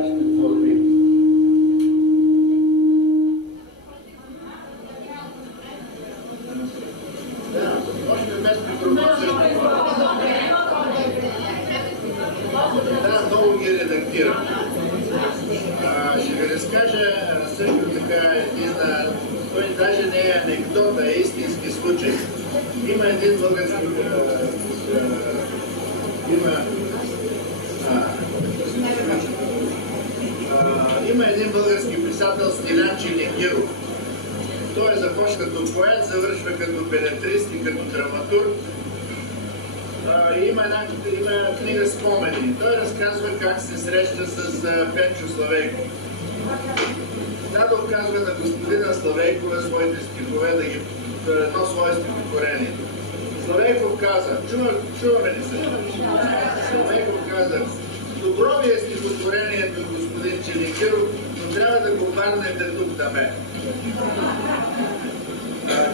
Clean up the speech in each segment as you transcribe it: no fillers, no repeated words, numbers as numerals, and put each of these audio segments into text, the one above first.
вашите творби. Да, много ги редактирам. Ще ви разкажа също така един, той даже не е анекдот, а е истински случай. Има един български има един български писател Стилян Чилингиров. Той започва като поет, завършва като белетрист и като драматург. Има книга "Спомени". Той разказва как се среща с Пенчо Славейков. Дадо казва на господина Славейкова своите стихове, едно свое стихотворение. Славейков каза, чуваме ли се? Славейков каза: добро ви е стихотворението, господин Чилингиров, но трябва да го върнете тук да мен.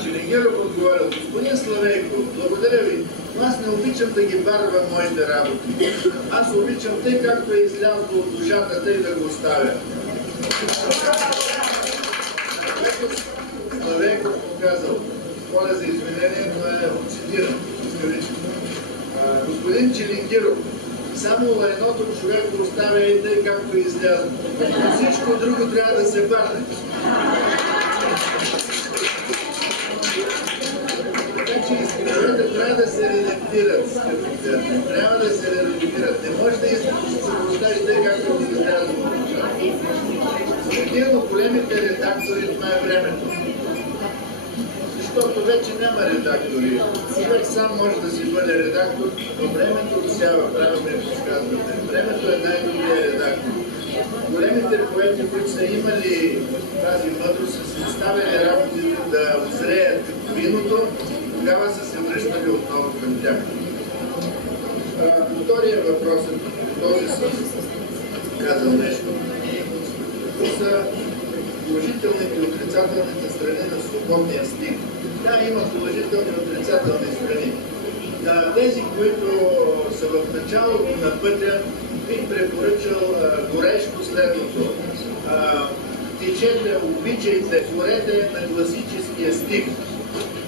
Чилингиров отговорил: господин Славейков, благодаря ви, но аз не обичам да ги барвам моите работи. Аз обичам тъй, както е излязло от душата, тъй да го оставя. Славейков му казал, моля за извинение, но е цитиран. Господин Чилингиров, само едното човек го оставя и тъй, както е излязло. Всичко друго трябва да се върне. Изказването трябва да се редактират. Трябва да се редактират. Не може да се поставиш тъй, както го излязло. Един от големите редактори, това е времето. Защото вече няма редактори. Човек сам може да си бъде редактор, но времето усява, правилно я подсказвате. Времето е най-добрият редактор. Големите поети, които са имали тази мъдрост, са се оставили работите да озреят като виното, тогава са се връщали отново към тях. Втория въпрос е, този съм казал нещо. Това са положителните и отрицателните страни на свободния стих. Да, има положителни и отрицателни страни. Тези, които са в началото на пътя, бих препоръчал горещо следното. Течете, обичайте, творете на класическия стих.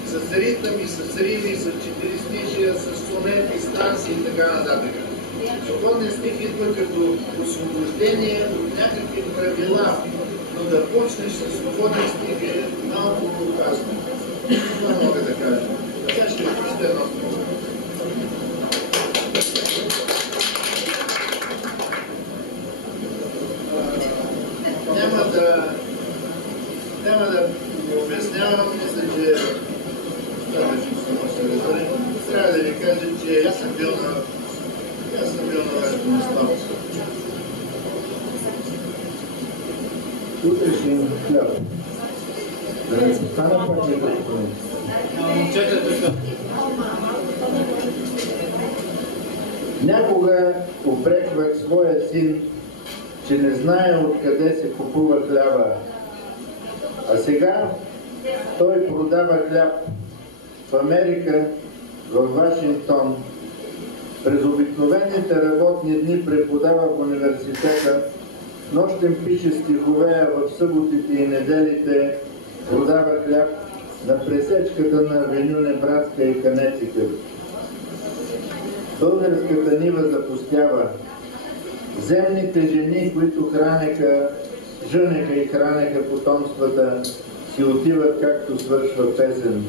С ритъм и с рими, с четиристишия, с сонети, станции и така нататък. Свободният стих идва като освобождение от някакви правила, но да почнеш с свободния стих е малко опасно. Това мога да кажа. Сега ще ви прочета едно слово. Няма да го обяснявам, мисля, че трябва да ви кажа, че аз съм бил на вашето место. Утрешен хляб. Да не стана пак микрофон. Някога упреквах своя син, че не знае откъде се купува хляба. А сега той продава хляб в Америка, в Вашингтон. През обикновените работни дни преподава в университета, нощем пише стихове, а в съботите и неделите продава хляб на пресечката на авеню Небраска и Канецика. Българската нива запустява. Земните жени, които жънеха и хранеха потомствата, си отиват, както свършва песен.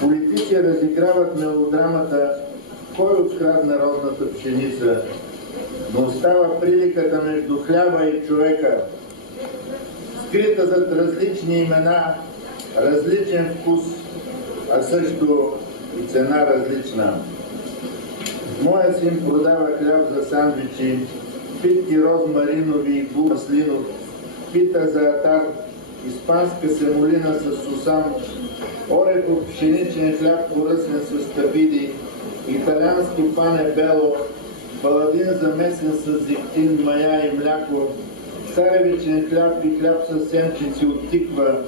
Политици разиграват мелодрамата кой открадна родната пшеница, но остава приликата между хляба и човека, скрита зад различни имена, различен вкус, а също и цена различна. Моя син продава хляб за сандвичи, питки розмаринови и маслинов, пита за атар, испанска семолина с сусам, орехов пшеничен хляб поръсен с табиди, италиански пане бело, паладин замесен с зехтин, мая и мляко, царевичен хляб и хляб с семчици от тиква,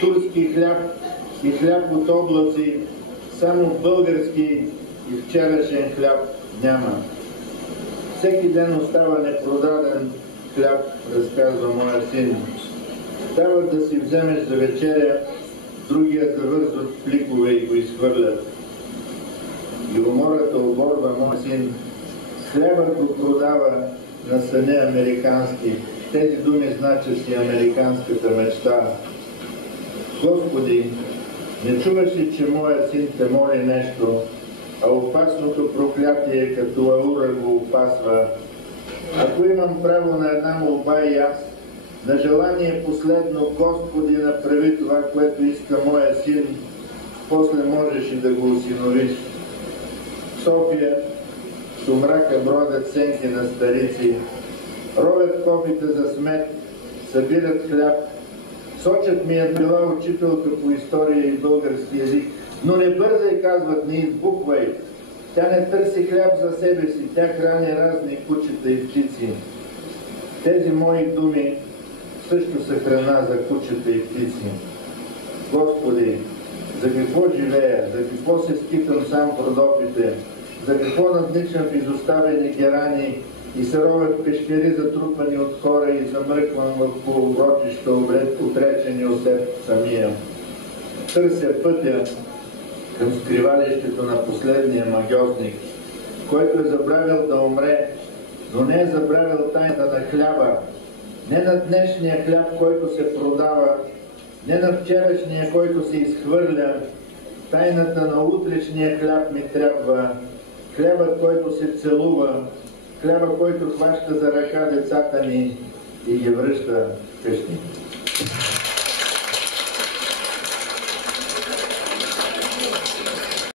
турски хляб и хляб от облаци, само български и вчерашен хляб няма. Всеки ден остава непродаден хляб, разказва моя син. Дават да си вземеш за вечеря, другия завързват пликове и го изхвърлят. И умората оборва моя син. Хлябът го продава на съне американски. Тези думи значат си американската мечта. Господи, не чуваш ли, че моят син те моли нещо, а опасното проклятие като аура го опасва? Ако имам право на една молба и аз, на желание последно, Господи, направи това, което иска моя син, после можеш и да го осиновиш. В София сумрака бродят сенки на старици, ровят кофите за смет, събират хляб. Сочат ми е била учителка по история и български език, но не бързай, казват, не избухвай. Тя не търси хляб за себе си, тя храни разни кучета и птици. Тези мои думи също са храна за кучета и птици. Господи, за какво живея, за какво се скитам сам в Родопите, за какво надничам в изоставени герани и се ровят пещери, затрупани от хора и замръквам в полугротища, отречени от теб самия. Търся пътя към скривалището на последния магьосник, който е забравил да умре, но не е забравил тайната на хляба, не на днешния хляб, който се продава, не на вчерашния, който се изхвърля. Тайната на утрешния хляб ми трябва, хлябът, който се целува, хляба, който хваща за ръка децата ни и ги връща вкъщи.